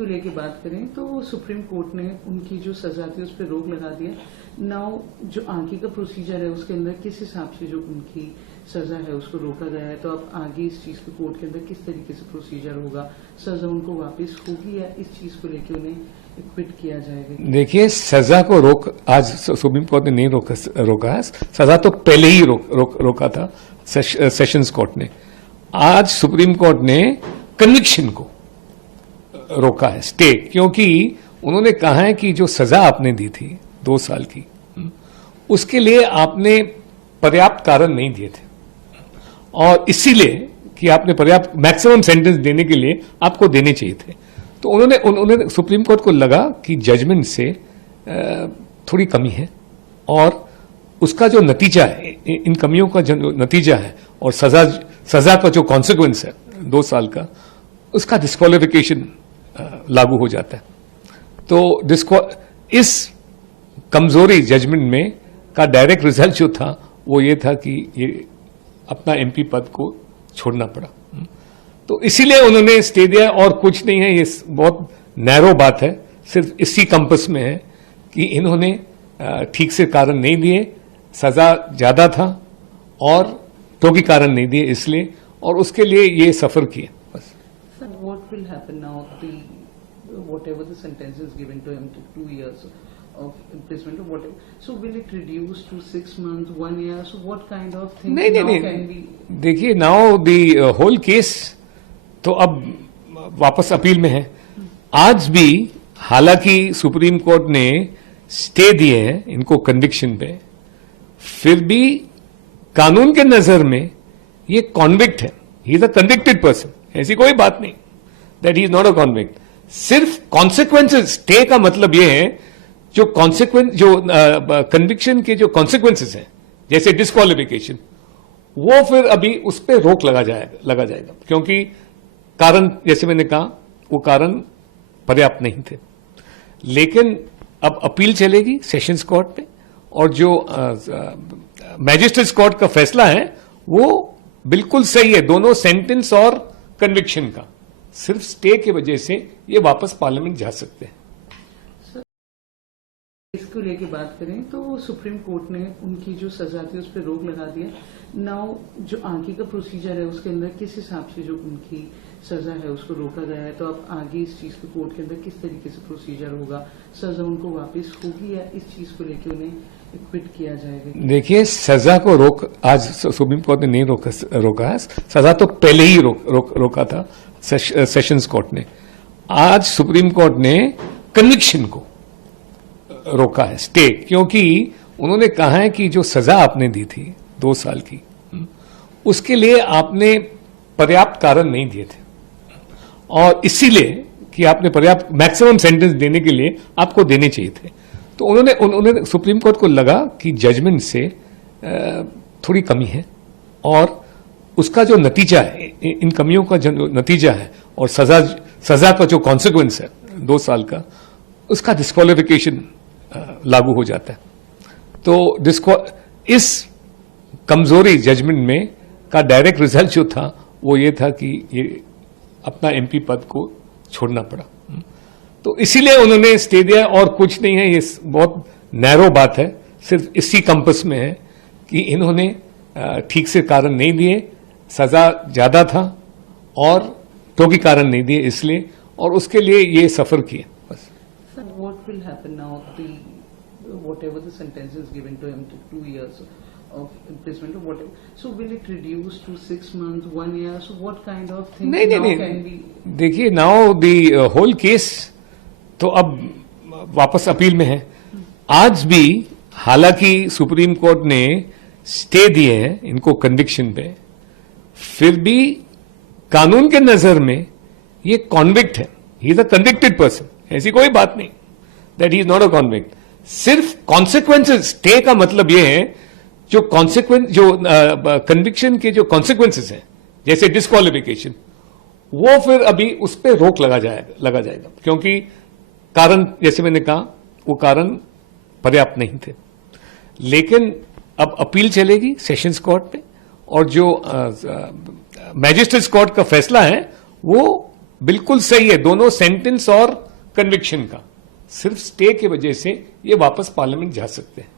इसको लेके बात करें तो सुप्रीम कोर्ट ने उनकी जो सजा थी उस पर रोक लगा दिया। नाउ जो आगे का प्रोसीजर है उसके अंदर किस हिसाब से जो उनकी सजा है उसको रोका गया है, तो अब आगे इस चीज को कोर्ट के अंदर किस तरीके से प्रोसीजर होगा, सजा उनको वापस होगी या इस चीज को लेके उन्हें क्विट किया जाएगा? देखिए, सजा को आज सुप्रीम कोर्ट ने नहीं रोका है। सजा तो पहले ही रोका था सेशंस कोर्ट ने। आज सुप्रीम कोर्ट ने कन्विक्शन को रोका है, स्टे, क्योंकि उन्होंने कहा है कि जो सजा आपने दी थी 2 साल की, उसके लिए आपने पर्याप्त कारण नहीं दिए थे, और इसीलिए कि आपने पर्याप्त मैक्सिमम सेंटेंस देने के लिए आपको देने चाहिए थे। तो उन्होंने सुप्रीम कोर्ट को लगा कि जजमेंट से थोड़ी कमी है, और उसका जो नतीजा है, इन कमियों का जो नतीजा है और सजा का जो कॉन्सिक्वेंस है 2 साल का, उसका डिस्क्वालिफिकेशन लागू हो जाता है। तो इस कमजोरी जजमेंट में का डायरेक्ट रिजल्ट जो था वो ये था कि ये अपना एमपी पद को छोड़ना पड़ा। तो इसीलिए उन्होंने स्टे दिया, और कुछ नहीं है। ये बहुत नैरो बात है, सिर्फ इसी कंपस में है कि इन्होंने ठीक से कारण नहीं दिए, सजा ज्यादा था और टोकी कारण नहीं दिए, इसलिए, और उसके लिए ये सफर किए बस। Sir, what will happen now? Whatever the sentence is given to him, to 2 years of imprisonment or whatever. So will it reduce to 6 months, 1 year? So what kind of thing नहीं, can be? देखिए, now the whole case तो अब वापस appeal में है। आज भी हालांकि सुप्रीम कोर्ट ने स्टे दिए हैं इनको कन्विक्शन पे, फिर भी कानून के नजर में ये कॉन्विक्ट है। He is a convicted person, ऐसी कोई बात नहीं that he is not a convict. सिर्फ कॉन्सिक्वेंसेस, स्टे का मतलब ये है जो कन्विक्शन के जो कॉन्सिक्वेंसेस हैं, जैसे डिस्क्वालिफिकेशन, वो फिर अभी उस पर रोक लगा जाएगा, क्योंकि कारण, जैसे मैंने कहा, वो कारण पर्याप्त नहीं थे। लेकिन अब अपील चलेगी सेशंस कोर्ट में, और जो मैजिस्ट्रेट्स कोर्ट का फैसला है वो बिल्कुल सही है, दोनों सेंटेंस और कन्विक्शन का। सिर्फ स्टे की वजह से ये वापस पार्लियामेंट जा सकते हैं। इसको लेके बात करें तो सुप्रीम कोर्ट ने उनकी जो सजा थी उस पर रोक लगा दिया। नाउ जो आगे का प्रोसीजर है उसके अंदर किस हिसाब से जो उनकी सजा है उसको रोका गया है, तो अब आगे इस चीज को कोर्ट के अंदर किस तरीके से प्रोसीजर होगा, सजा उनको वापस होगी या इस चीज को लेके उन्हें क्विट किया जाएगा? देखिए, सजा को आज सुप्रीम कोर्ट ने नहीं रोका है। सजा तो पहले ही रोका था सेशंस कोर्ट ने। आज सुप्रीम कोर्ट ने कन्विक्शन को रोका है, स्टे, क्योंकि उन्होंने कहा है कि जो सजा आपने दी थी 2 साल की, उसके लिए आपने पर्याप्त कारण नहीं दिए थे, और इसीलिए कि आपने पर्याप्त मैक्सिमम सेंटेंस देने के लिए आपको देने चाहिए थे। तो उन्होंने सुप्रीम कोर्ट को लगा कि जजमेंट से थोड़ी कमी है, और उसका जो नतीजा है, इन कमियों का जो नतीजा है और सजा का जो कॉन्सिक्वेंस है 2 साल का, उसका डिस्क्वालिफिकेशन लागू हो जाता है। तो इस कमजोरी जजमेंट में का डायरेक्ट रिजल्ट जो था वो ये था कि ये अपना एमपी पद को छोड़ना पड़ा। तो इसीलिए उन्होंने स्टे दिया, और कुछ नहीं है। ये बहुत नैरो बात है, सिर्फ इसी कंपस में है कि इन्होंने ठीक से कारण नहीं दिए, सजा ज्यादा था और टोकी कारण नहीं दिए, इसलिए, और उसके लिए ये सफर किए बस। Sir, what will happen now? Whatever the sentence is given to him, to 2 years of imprisonment or whatever. So will it reduce to 6 months, 1 year? So what kind of thing नहीं, can be? देखिए, now the whole case तो अब वापस appeal में है। आज भी हालांकि सुप्रीम कोर्ट ने स्टे दिए हैं इनको कन्विक्शन पे, फिर भी कानून के नजर में ये कॉन्विक्ट है। He is a convicted person, ऐसी कोई बात नहीं that he is not a convict. सिर्फ कॉन्सिक्वेंसेस, स्टे का मतलब ये है जो कन्विक्शन के जो कॉन्सिक्वेंसेस हैं, जैसे डिस्क्वालिफिकेशन, वो फिर अभी उस पर रोक लगा जाएगा, क्योंकि कारण, जैसे मैंने कहा, वो कारण पर्याप्त नहीं थे। लेकिन अब अपील चलेगी सेशंस कोर्ट में, और जो मैजिस्ट्रेट्स कोर्ट का फैसला है वो बिल्कुल सही है, दोनों सेंटेंस और कन्विक्शन का। सिर्फ स्टे की वजह से ये वापस पार्लियामेंट जा सकते हैं।